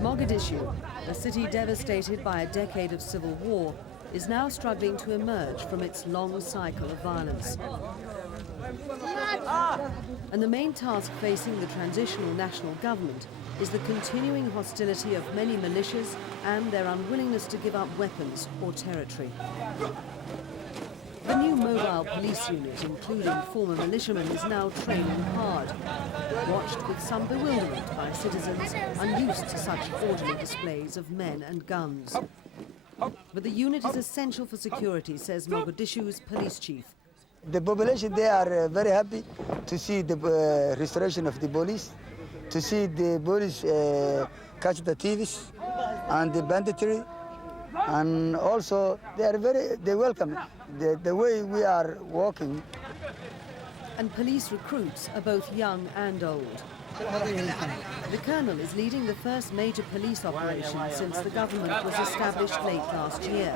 Mogadishu, a city devastated by a decade of civil war, is now struggling to emerge from its long cycle of violence. And the main task facing the transitional national government is the continuing hostility of many militias and their unwillingness to give up weapons or territory. The new mobile police unit, including former militiamen, is now training hard, watched with some bewilderment by citizens unused to such orderly displays of men and guns. But the unit is essential for security, says Mogadishu's police chief. The population, they are very happy to see the restoration of the police, to see the police catch the thieves and the banditry, and also they welcome the way we are walking. And police recruits are both young and old. The colonel is leading the first major police operation since the government was established late last year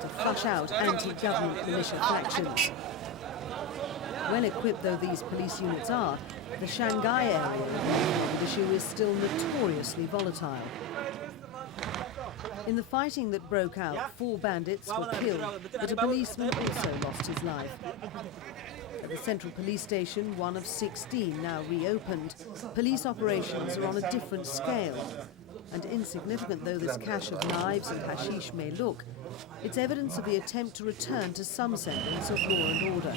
to flush out anti-government militia factions. Well equipped though these police units are, the Shanghai area of Mogadishu is still notoriously volatile. In the fighting that broke out, 4 bandits were killed, but a policeman also lost his life. At the central police station, one of 16 now reopened, police operations are on a different scale. And insignificant though this cache of knives and hashish may look, it's evidence of the attempt to return to some semblance of law and order,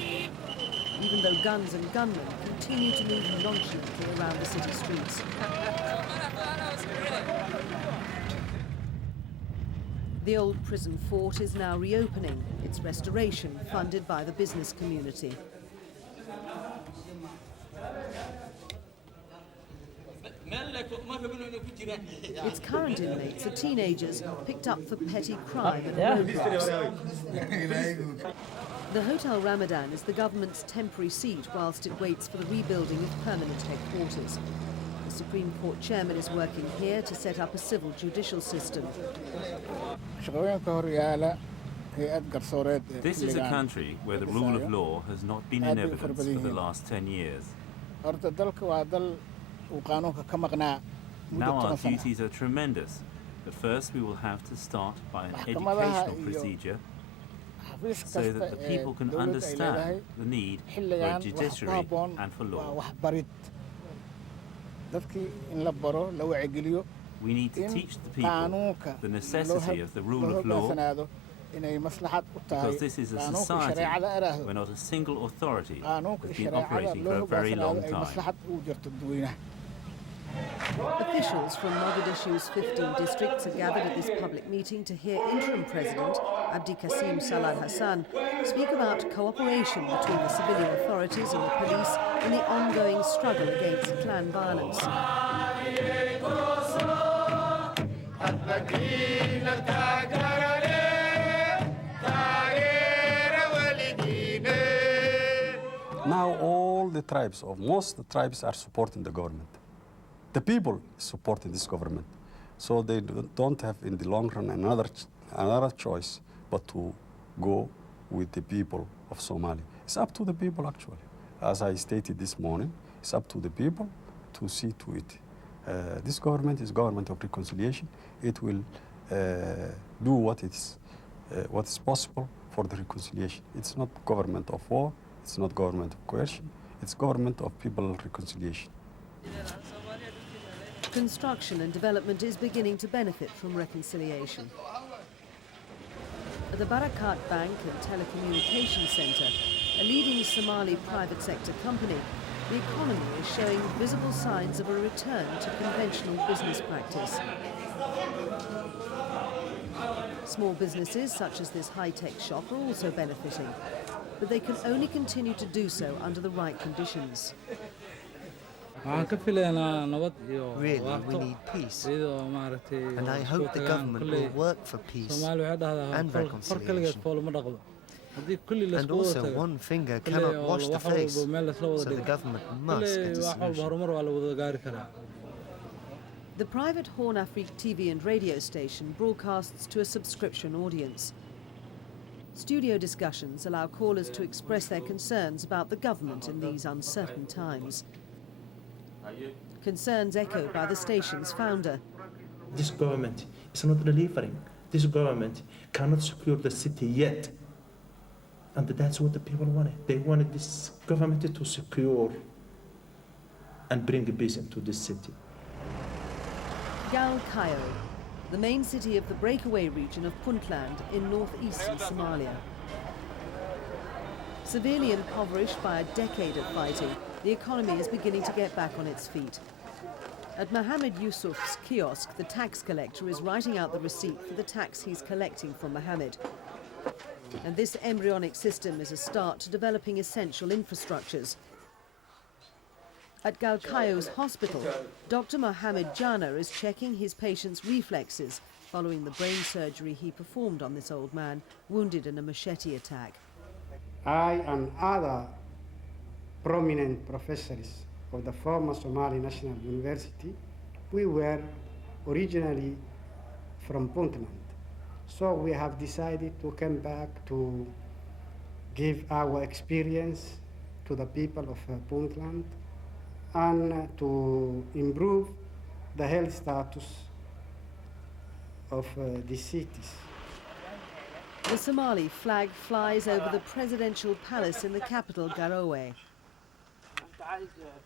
even though guns and gunmen continue to move nonchalantly around the city streets. The old prison fort is now reopening, its restoration funded by the business community. Its current inmates are teenagers picked up for petty crime and roadblocks. The Hotel Ramadan is the government's temporary seat whilst it waits for the rebuilding of permanent headquarters. The Supreme Court chairman is working here to set up a civil judicial system. This is a country where the rule of law has not been in evidence for the last 10 years. Now our duties are tremendous, but first we will have to start by an educational procedure so that the people can understand the need for a judiciary and for law. We need to teach the people the necessity of the rule of law, because this is a society where not a single authority has been operating for a very long time. Officials from Mogadishu's 15 districts are gathered at this public meeting to hear interim president Abdi Kasim Salah Hassan speak about cooperation between the civilian authorities and the police in the ongoing struggle against clan violence. Now all the tribes, or most of the tribes, are supporting the government. The people supporting this government. So they don't have in the long run another choice but to go with the people of Somalia. It's up to the people actually. As I stated this morning, it's up to the people to see to it. This government is government of reconciliation. It will do what is possible for the reconciliation. It's not government of war, it's not government of coercion, it's government of people reconciliation. Construction and development is beginning to benefit from reconciliation. At the Barakat Bank and Telecommunications Centre, a leading Somali private sector company, the economy is showing visible signs of a return to conventional business practice. Small businesses such as this high-tech shop are also benefiting, but they can only continue to do so under the right conditions. Really, we need peace, and I hope the government will work for peace and reconciliation. And also, one finger cannot wash the face, so the government must get a solution. The private Horn Afrique TV and radio station broadcasts to a subscription audience. Studio discussions allow callers to express their concerns about the government in these uncertain times. Concerns echoed by the station's founder. this government is not delivering. This government cannot secure the city yet. And that's what the people wanted. They wanted this government to secure and bring peace into this city. Galkayo, the main city of the breakaway region of Puntland in northeastern Somalia. Severely impoverished by a decade of fighting, the economy is beginning to get back on its feet. At Mohammed Yusuf's kiosk, the tax collector is writing out the receipt for the tax he's collecting from Mohammed. And this embryonic system is a start to developing essential infrastructures. At Galkayo's hospital, Dr. Mohammed Jana is checking his patient's reflexes following the brain surgery he performed on this old man, wounded in a machete attack. I and other prominent professors of the former Somali National University, we were originally from Puntland. So we have decided to come back to give our experience to the people of Puntland and to improve the health status of these cities. The Somali flag flies over the presidential palace in the capital, Garowe.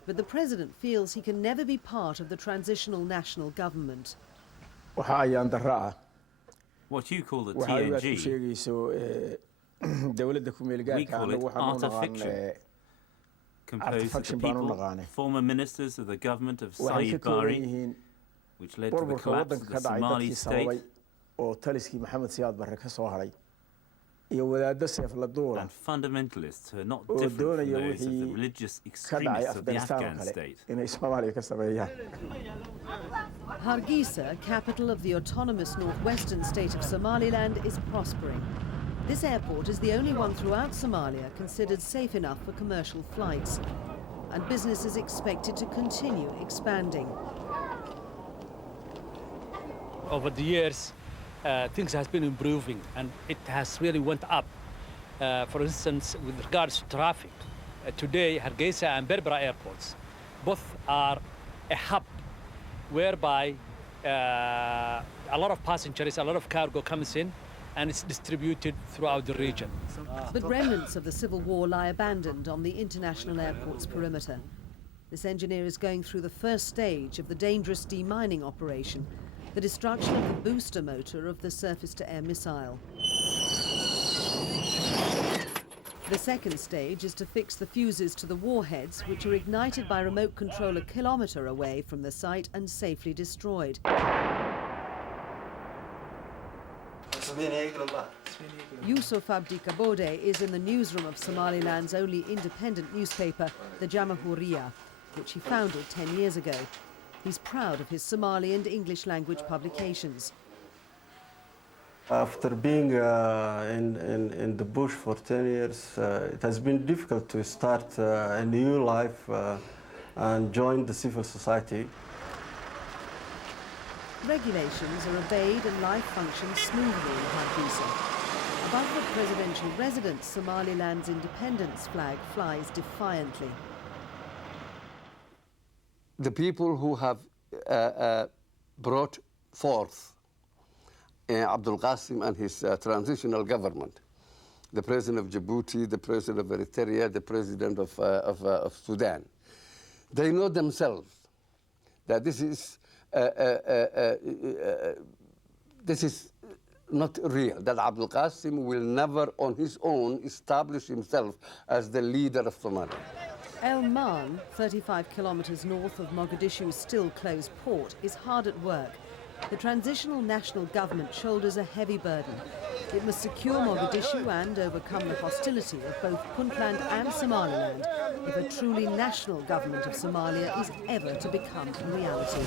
But the president feels he can never be part of the transitional national government. What you call the TNG, we call it art of fiction, composed of the people, former ministers of the government of Saeed Barre, which led to the collapse of the Somali state, and fundamentalists who are not different from those of the religious extremists of the Afghan state. Hargeisa, capital of the autonomous northwestern state of Somaliland, is prospering. This airport is the only one throughout Somalia considered safe enough for commercial flights, and business is expected to continue expanding. Over the years, things has been improving, and it has really went up. For instance, with regards to traffic, today Hargeisa and Berbera airports both are a hub whereby a lot of passengers, a lot of cargo comes in, and it's distributed throughout the region. But remnants of the civil war lie abandoned on the international airport's perimeter. This engineer is going through the first stage of the dangerous demining operation, the destruction of the booster motor of the surface-to-air missile. The second stage is to fix the fuses to the warheads, which are ignited by remote control a kilometre away from the site and safely destroyed. Yusuf Abdi Kabode is in the newsroom of Somaliland's only independent newspaper, the Jamahuriya, which he founded 10 years ago. He's proud of his Somali and English language publications. After being in the bush for 10 years, it has been difficult to start a new life and join the civil society. Regulations are obeyed and life functions smoothly in Hargeisa. Above the presidential residence, Somaliland's independence flag flies defiantly. The people who have brought forth Abdul Qasim and his transitional government, the president of Djibouti, the president of Eritrea, the president of Sudan, they know themselves that this is not real, that Abdul Qasim will never on his own establish himself as the leader of Somalia. El Man, 35 kilometres north of Mogadishu's still-closed port, is hard at work. The transitional national government shoulders a heavy burden. It must secure Mogadishu and overcome the hostility of both Puntland and Somaliland if a truly national government of Somalia is ever to become a reality.